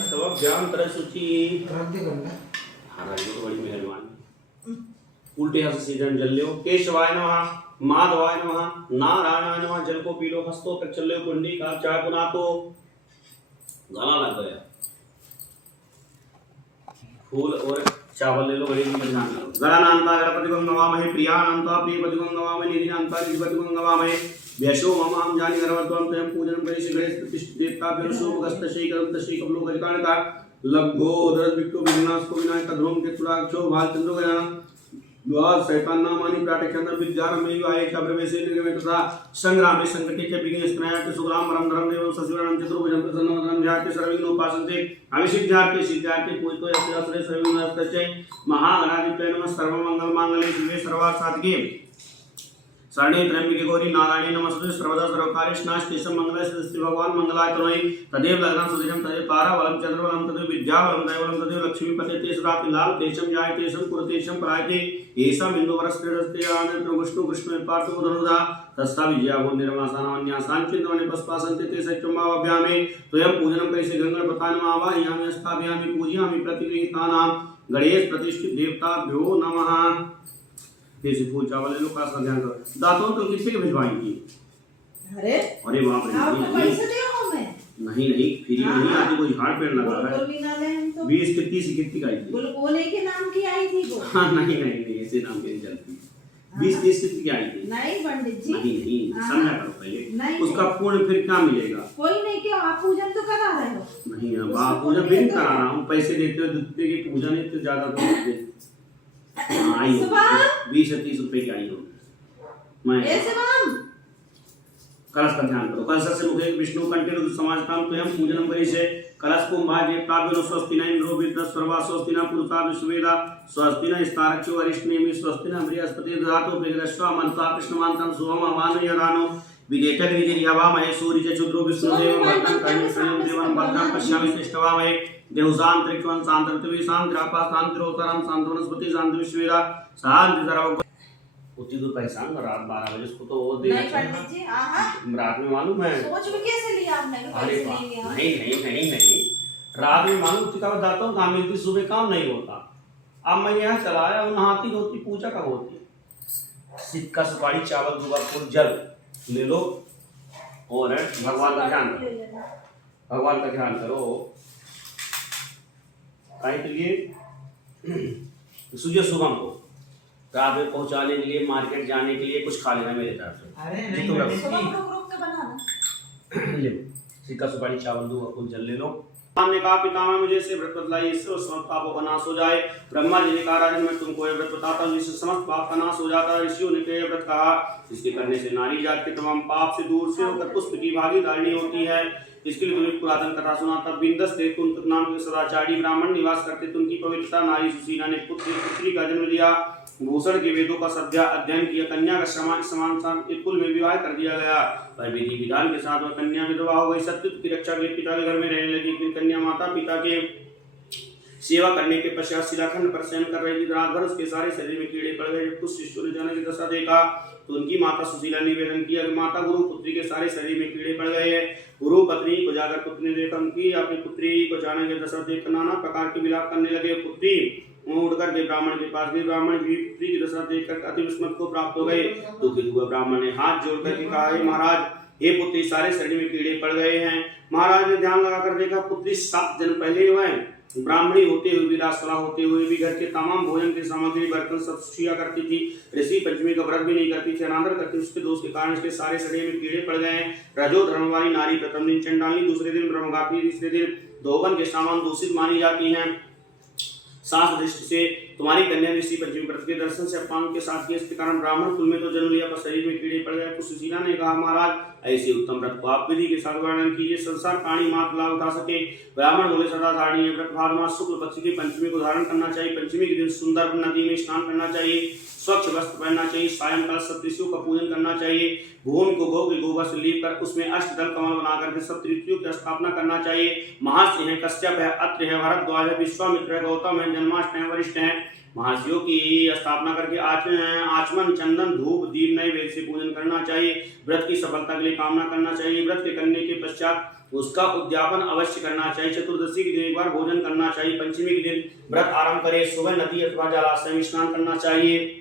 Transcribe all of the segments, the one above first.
सर्वभ्यांतर शुचि तो बड़ी मेहरबानी उल्टे हाथ से सीधन जल लो केशवाय नमः माधवाय नमः नारायणाय नमः जल को पी लो हस्तो तक चल लो कुंडी का चाय बना तो गला लग गया फूल और चावल ले लो गणेश जी का ध्यान करो गणानांता गणपति को नमामहे प्रियानांता प्रियपति को नमामहे निधिनांता निधिपति को नमामहे व्यशो मम हम जानि गर्भत्वं तयं पूजनं करिष्ये गणेश प्रतिष्ठित देवता विरसोपगस्त श्री करम श्री कमलो गजकाणका लग्गो दरद विक्टो विघ्नाश को विनायक धूम के तुराक्षो भालचंद्र गणना द्वार शैतान नामानि प्राटक्यंतर विद्यारंभ में आये का प्रवेश निर्गमे तथा संग्राम में संकटे के विघ्न स्नायाते सुग्राम परम धर्म देव सशिवरणं चतुर्भुजं प्रसन्नवदनं ध्याते सर्वविघ्नोपासन्ते अविसिद्ध्यार्थे सिद्ध्यार्थे पूजितो यस्य आश्रये सर्वविघ्नोपशान्तये महागणाधिपतये नमः सर्वमंगलमांगल्ये शिवे सर्वार्थसाधिके शरणे त्र्यंबके गौरी नारायणी नमस्ते सर्वदा सर्वकार्येषु नास्तेषं मंगलाय श्री भगवान मंगलाय तनोहि तदेव लग्नं सुदिनं तदेव ताराबलं चंद्रबलं तदेव विद्याबलं दैवबलं तदेव लक्ष्मीपते ते सदाति लाभ तेषं जायतेषं कुरुतेषं परायते एषं इन्दुवरस्त्रिरस्ते आनंद विष्णु कृष्ण पार्थो धनुधा तस्ता विजयाभो निर्वासानान्यासान् चिन्तवने पस्पासन्ते ते सत्यमावभ्यामे त्वयं पूजनं करिष्ये गंगणपतानमावाहयामि स्थापयामि पूजयामि प्रतिगृहीतानां गणेश प्रतिष्ठित देवताभ्यो नमः देसी फूल चावल लो का ध्यान करो दांतों तो किससे के भिजवाएंगी अरे बाप रे आपको पैसे दे हूं मैं नहीं फ्री नहीं आती कोई झाड़ पेड़ लगा है बोल भी ना ले हम तो 20 कितनी का आई थी बोले के नाम की आई थी वो हां नहीं ऐसे नाम के नहीं चलती 20-30 कितनी की आई थी नहीं पंडित जी नहीं समझा करो पहले उसका पुण्य फिर क्या मिलेगा कोई नहीं क्यों आप पूजन तो करा रहे हो नहीं अब आप पूजन भी करा रहा हूं पैसे देते हो दूसरे की पूजा नहीं तो ज्यादा तो आई 20-30 रुपए की आई हो मैं कलश का ध्यान करो कलश से मुखे विष्णु कंठे रुद्र समाजताम तो हम पूजनम करिष्ये कलश को भाग्य ताभ्यो स्वस्ति न इंद्रो विद्र सर्वा स्वस्ति न पुरुषा विश्वेदा स्वस्ति न स्तारक्षो अरिष्टनेमि स्वस्ति न बृहस्पति दधातो प्रेरश्वा मंत्रा कृष्णमांतं शुभम अमानय रानो विदेटक निजरियावा महेश्वरी च चुद्रो विष्णुदेव भक्तं कर्णेश्वरं देवं भद्रं पश्यामि श्रेष्ठवामहे देवसांत्रिक्वं सांत्रत्वे सांद्रापा सांत्रोतरं सांत्वनस्पति सांत्विश्वेदा शांति सर्व उतनी दूर पहचान रात 12 बजे उसको तो वो दे नहीं पंडित जी रात में मालूम है सोच में कैसे लिया आपने अरे नहीं रात में मालूम उतनी का बताता हूँ काम मिलती सुबह काम नहीं होता अब मैं यहाँ चलाया नहाती धोती पूजा कब होती सिक्का सुपारी चावल दूबा फूल जल ले लो और भगवान का ध्यान करो काहे के लिए सूर्य शुभम को रात में पहुंचाने के लिए मार्केट जाने के लिए कुछ खा लेना मेरे तरफ से अरे नहीं रुक के बनाना ले सिक्का सुपारी चावल दूबा फूल जल ले लो ने कहा पितामह मुझे से व्रत बतलाइए इससे समस्त पापों का नाश हो जाए ब्रह्मा जी ने कहा राजन मैं तुमको यह व्रत बताता हूँ जिससे समस्त पाप का नाश हो जाता है ऋषियों ने यह व्रत कहा इसके करने से नारी जात के तमाम पाप से दूर से होकर पुष्प की भागीदारी होती है इसके लिए तुम्हें पुरातन कथा सुनाता बिंदस थे तुम नाम के सदाचारी ब्राह्मण निवास करते थे उनकी पवित्रता नारी सुशीला ने पुत्री का जन्म लिया भूषण के वेदों का सद्या अध्ययन किया कन्या का समान कुल में विवाह कर दिया गया पर विधि विधान के साथ वह कन्या विधवा हो गई सत्ययुग की रक्षा के लिए पिता के घर में रहने लगी फिर कन्या माता पिता के सेवा करने के पश्चात शिलाखंड पर शयन कर रही थी रात भर उसके सारे शरीर में कीड़े पड़ गए जब कुछ शिष्यों ने जाने की दशा देखा तो उनकी माता सुशीला ने निवेदन किया कि माता गुरु पुत्री के सारे शरीर में कीड़े पड़ गए हैं गुरु पत्नी को जाकर पुत्री ने देखा उनकी अपनी पुत्री को जाने की दशा देख नाना प्रकार के विलाप करने लगे पुत्री उड़कर के ब्राह्मण के पास गई ब्राह्मण भी पुत्री की दशा देखकर अति विस्मत को प्राप्त हो गए दुखित हुए ब्राह्मण ने हाथ जोड़कर के कहा हे महाराज हे पुत्री सारे शरीर में कीड़े पड़ गए हैं महाराज ने ध्यान लगाकर देखा पुत्री 7 जन्म पहले हुए ब्राह्मणी होते हुए भी राजसला होते हुए भी घर के तमाम भोजन की सामग्री बर्तन सब छिया करती थी ऋषि पंचमी का व्रत भी नहीं करती थी अनादर करती उसके दोष के कारण इसके सारे शरीर में कीड़े पड़ गए रजो धर्म वाली नारी प्रथम दिन चंडाली दूसरे दिन ब्रह्मगात्री तीसरे दिन धोबन के सामान दूषित मानी जाती है शास्त्र दृष्टि से तुम्हारी कन्या ऋषि पंचमी व्रत के दर्शन से अपमान के साथ किए इसके कारण ब्राह्मण कुल में तो जन्म लिया पर शरीर में कीड़े पड़ गए तो सुशीला ने कहा महाराज ऐसे उत्तम व्रत को आप विधि के साथ वर्णन कीजिए संसार प्राणी मात्र लाभ उठा सके ब्राह्मण बोले सदा धारणी व्रत भाग मास शुक्ल पक्ष की पंचमी को धारण करना चाहिए पंचमी के दिन सुंदर नदी में स्नान करना चाहिए स्वच्छ वस्त्र पहनना चाहिए सायंकाल सप्तऋषियों का पूजन करना चाहिए भूमि को गौ के गोबर से लीप कर उसमें अष्टदल कमल बनाकर के सप्तऋषियों की स्थापना करना चाहिए महर्षि है कश्यप है अत्रि है भरद्वाज है विश्वामित्र है गौतम है जन्माष्टमी है वरिष्ठ है महर्षियों की स्थापना करके आचमन चंदन धूप दीप नए वेद से पूजन करना चाहिए व्रत की सफलता के लिए कामना करना चाहिए व्रत के करने के पश्चात उसका उद्यापन अवश्य करना चाहिए। चतुर्दशी के दिन एक बार भोजन करना चाहिए। पंचमी के दिन व्रत आरंभ करें। सुबह नदी अथवा जलाशय में स्नान करना चाहिए।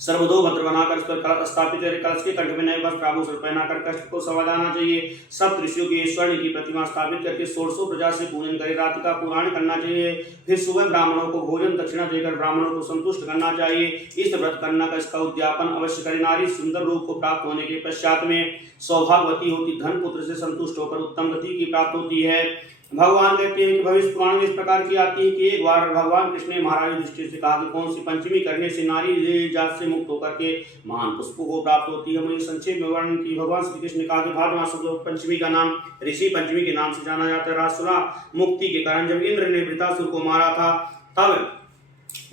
सर्वदो भद्र बनाकर उस पर कलश स्थापित करें। कलश के कंठ में नए वस्त्र आभूषण पहनाकर कष्ट को समाधाना चाहिए। सब ऋषियों की स्वर्ण की प्रतिमा स्थापित करके 1600 प्रजा से पूजन करें। रात्रि का पुराण करना चाहिए। फिर सुबह ब्राह्मणों को भोजन दक्षिणा देकर ब्राह्मणों को संतुष्ट करना चाहिए। इस व्रत करना का इसका उद्यापन अवश्य करें। नारी सुंदर रूप को प्राप्त होने के पश्चात में सौभाग्यवती होती, धन पुत्र से संतुष्ट होकर उत्तम गति की प्राप्त होती है। भगवान कहते हैं कि भविष्य पुराण में इस प्रकार की आती है कि एक बार भगवान कृष्ण ने महाराज युधिष्ठिर से कहा कि कौन सी पंचमी करने से नारी जात से मुक्त होकर के महान पुष्पों को प्राप्त होती है। मुझे संक्षेप में वर्णन की। भगवान श्री कृष्ण ने कहा कि भाद्रमास शुक्ल पंचमी का नाम ऋषि पंचमी के नाम से जाना जाता है। रासुरा मुक्ति के कारण जब इंद्र ने वृतासुर को मारा था तब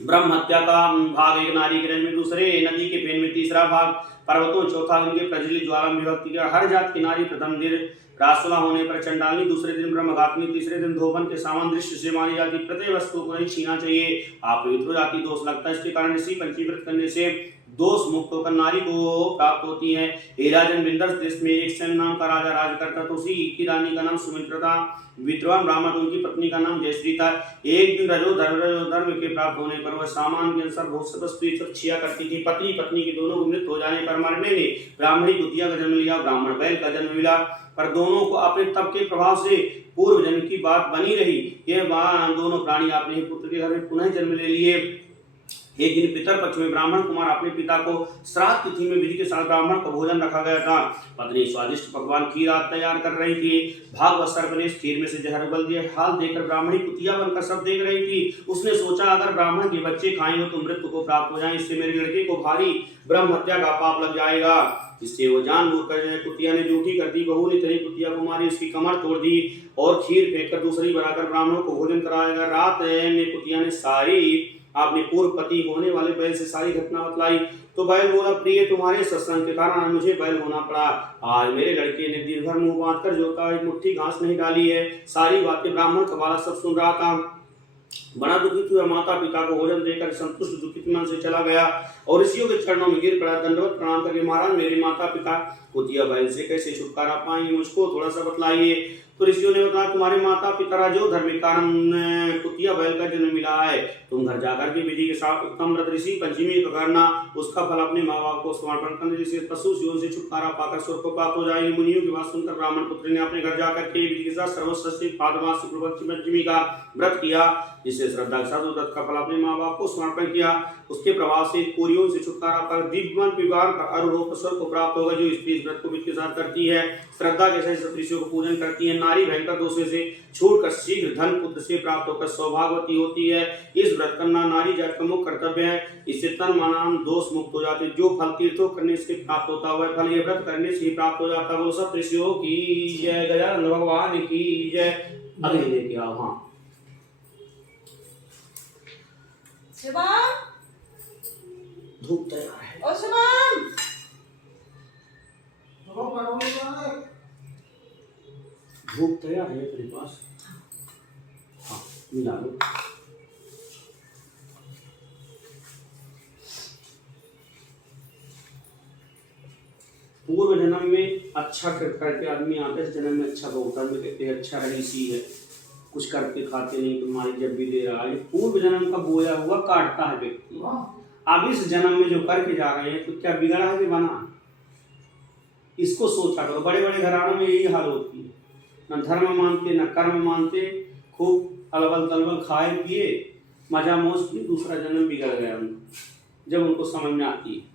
ब्रह्म हत्या का भाग एक नारी के रंग में, दूसरे नदी के फेन में, तीसरा भाग पर्वतों, चौथा उनके प्रज्वलित ज्वाला में विभक्ति का। हर जात की नारी प्रथम दिन रासुला होने पर चंडालनी, दूसरे दिन ब्रह्मघातनी, तीसरे दिन धोबन के सामान दृश्य से मानी जाती। प्रत्येक वस्तु को नहीं छीना चाहिए। आप पवित्र हो जाती, दोष लगता है। इसके कारण ऋषि पंचमी व्रत करने से दोष मुक्त होकर नारी को प्राप्त होती है। हे राजन, विंध्य देश में एक सेन नाम का राजा राज करता था। उसी की रानी का नाम सुमित्रा था। विद्वान ब्राह्मण, उनकी पत्नी का नाम जयश्री था। एक दिन धर्म के प्राप्त होने पर वह सामान के अनुसार बहुत से वस्तु छिया करती थी। पत्नी पत्नी के दोनों को मृत हो जाने पर मरने ने ब्राह्मणी कुतिया का जन्म लिया, ब्राह्मण बैल का जन्म मिला। पर दोनों को अपने तप के प्रभाव से पूर्व जन्म की बात बनी रही। ये दोनों प्राणी अपने पुत्र के घर में पुनः जन्म ले लिए। एक दिन पितर पक्ष में ब्राह्मण कुमार अपने पिता को श्राद्ध तिथि में विधि के साथ ब्राह्मण को भोजन रखा गया था। पत्नी स्वादिष्ट पकवान खीर तैयार कर रही थी। भागवत सर्प ने खीर में से जहर उगल दिया। हाल देखकर ब्राह्मणी कुतिया बनकर सब देख रही थी। उसने सोचा अगर ब्राह्मण के बच्चे खाएंगे तो मृत्यु को प्राप्त हो जाए, इससे मेरे लड़के को भारी ब्रह्म हत्या का पाप लग जाएगा। इससे वो जानबूझकर कुतिया ने झूठी कर दी। बहू ने तरी कुतिया को मारी, उसकी कमर तोड़ दी और खीर फेंककर दूसरी बनाकर ब्राह्मणों को भोजन कराया गया। रात में कुतिया ने सारी आपने पूर्व पति होने वाले बैल से सारी घटना बतलाई तो बैल बोला, प्रिय तुम्हारे सत्संग के कारण मुझे बैल होना पड़ा। आज मेरे लड़के ने दिन भर मुंह बांध कर जोता, एक मुट्ठी घास नहीं डाली है। सारी बातें ब्राह्मण का बालक सब सुन रहा था। बड़ा दुखित हुआ, माता पिता को भोजन देकर संतुष्ट दुखित मन से चला गया और ऋषियों के चरणों में गिर पड़ा। दंडवत प्रणाम करके, महाराज मेरे माता पिता कुतिया बैल से कैसे छुटकारा पाएंगे, मुझको थोड़ा सा बतलाइए। तो ऋषियों ने बताया, तुम्हारे माता पिता जो धर्म के कारण कुतिया बैल का जन्म मिला है, तुम घर जाकर के विधि के साथ उत्तम व्रत ऋषि पंचमी का करना, उसका फल अपने माँ बाप को समर्पण करने, जिससे पशु जीवन से छुटकारा पाकर स्वर्ग को प्राप्त हो जाएंगे। मुनियों की बात सुनकर ब्राह्मण पुत्र ने अपने घर जाकर के विधि के साथ सर्वश्रेष्ठ भाद्रमास शुक्ल पंचमी का व्रत किया, जिससे श्रद्धा के साथ व्रत का फल अपने माँ बाप को समर्पण किया। उसके प्रभाव से कोरियों से छुटकारा पर दिव्यमान विवाह का अरूप स्वर्ग को प्राप्त होगा। जो स्त्री व्रत को विधि के साथ करती है, श्रद्धा के साथ ऋषियों को पूजन करती है, नारी भयंकर दोषों से छूटकर शीघ्र धन पुत्र से प्राप्त होकर सौभाग्यवती होती है। इस व्रत करना नारी जात का मुख्य कर्तव्य है। इससे तन मन दोष मुक्त हो जाते। जो फल तीर्थों करने से प्राप्त होता है वह फल ये व्रत करने से ही प्राप्त हो जाता है। वो सब ऋषियों की जय, गजानन भगवान की जय। अगले लेके आओ। हाँ धूप तैयार है। ओ शुभम, धूप तैयार है तेरे पास? हाँ मिला लो। पूर्व जन्म में अच्छा करके आदमी आता है, इस जन्म में अच्छा होता है। कहते हैं अच्छा रईसी है, कुछ करके खाते नहीं, तुम्हारी जब भी दे रहा है। पूर्व जन्म का बोया हुआ काटता है व्यक्ति। अब इस जन्म में जो करके जा रहे हैं तो क्या बिगड़ा है कि बना? इसको सोचा करो। बड़े बड़े घरानों में यही हाल होती है, न धर्म मानते न कर्म मानते, खूब अलबल तलबल खाए पिए मजा मौज की, दूसरा जन्म बिगड़ गया उनको जब उनको समझ में आती है।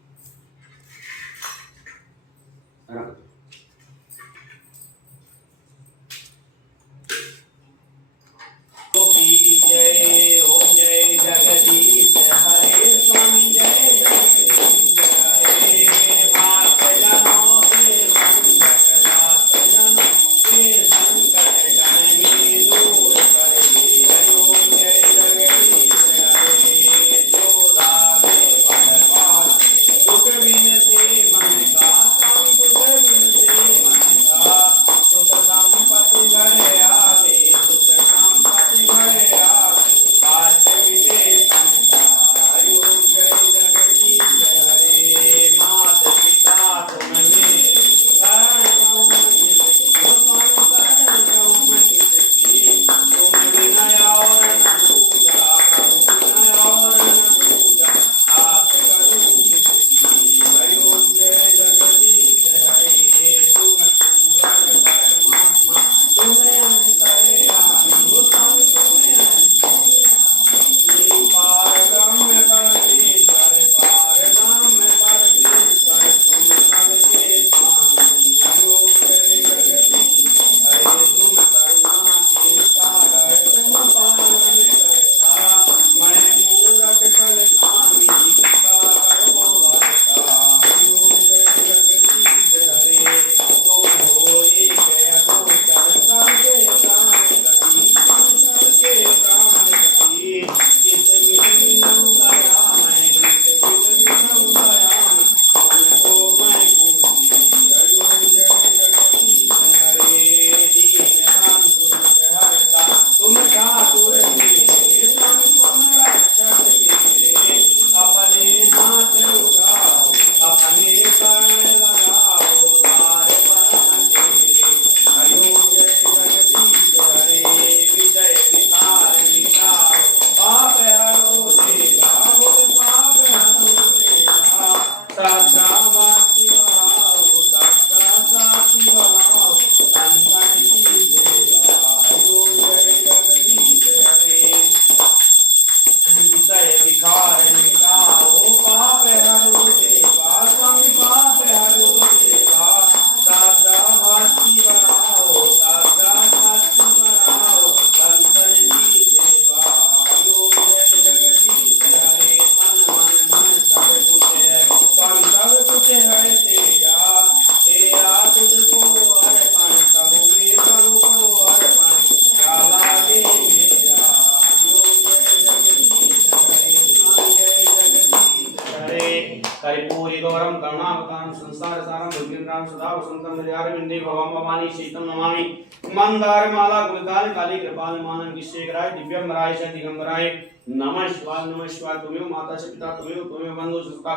जय ओम जय जगदीश हरे स्वामी जय जगदीश हरे। भात जनों के संकट, भात जनों के संकट जन दूर करे। ओम जय जगदीश हरे। जो दागे बल पार दुख बिन से मन का, दुख बिन अंतर्यामी हो स्वामी तुम्हें पारब्रह्म परमेश्वर पारब्रह्म परमेश्वर तुम सबके स्वामी हो जय जगदीश हरे तुम करुणा के सागर तुम पालन करता मैं मूरख फल कामी कृपा करो भक्ता हो जय जगदीश हरे तुम हो एक अगोचर सबके प्राण गति सबके प्राण गति किस विधि दया मैं किस विधि दया तुमको मैं कुमति हरि जय जगदीश हरे दीन बंधु हरता तुम ठाकुर मेरे स्वामी तुम रक्षक मेरे अपने हाथ उठाओ अपने शरण लगाओ तारे परम तेरे हरि जय जगदीश हरे विजय विकार विकार पाप हरो देवा भूत पाप हरो देवा श्रद्धा भक्ति भाव श्रद्धा साक्षी भाव संतन की देवा हरि जय जगदीश हरे विषय विकार मिटाओ पाप हरो देवा स्वामी पाप हरो देवा श्रद्धा भक्ति बढ़ाओ श्रद्धा साक्षी बढ़ाओ संतन की देवा हरि जय जगदीश हरे तन मन धन सब कुछ है स्वामी सब कुछ है तेरा तेरा तुझको अर्पण प्रभु में प्रभु को अर्पण क्या लागे मेरा कर्पूरी गौरम करुणावतारम संसार सारम भुजगेन्द्राम सदा वसंतम हृदयारविंदे भवाम भवानी शीतम नमामि मंदार माला गुलकाल काली कृपाल मानन विश्वेश्वराय दिव्यंबराय च दिगंबराय नमः शिवाय तुमेव माता च पिता तुमेव बंधु सुता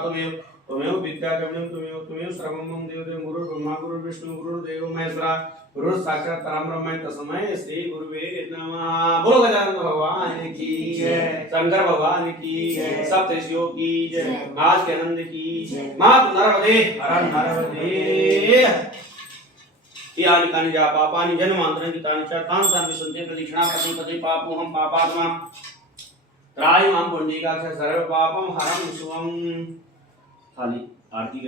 तुमेव विद्या गम्यम तुमेव सर्वमं देव गुरु ब्रह्मा गुरु विष्णु गुरु देव महेश्वरा गुरु साक्षात परम ब्रह्म तस्मै श्री गुरुवे नमः। बोलो गजानन भगवान की जय शंकर भगवान की जय सप्तऋषियों की जय आज के आनंद की जय मात नर्मदे हर नर्मदे यानि कानि जा पापानि जन्मांतरं कृतानि च तानि तानि विसन्ते प्रदक्षिणा पति पति पापोऽहं पापात्मा त्राहि मां पुण्डरीकाक्ष सर्व पापं हरं शिवम्। खाली आरती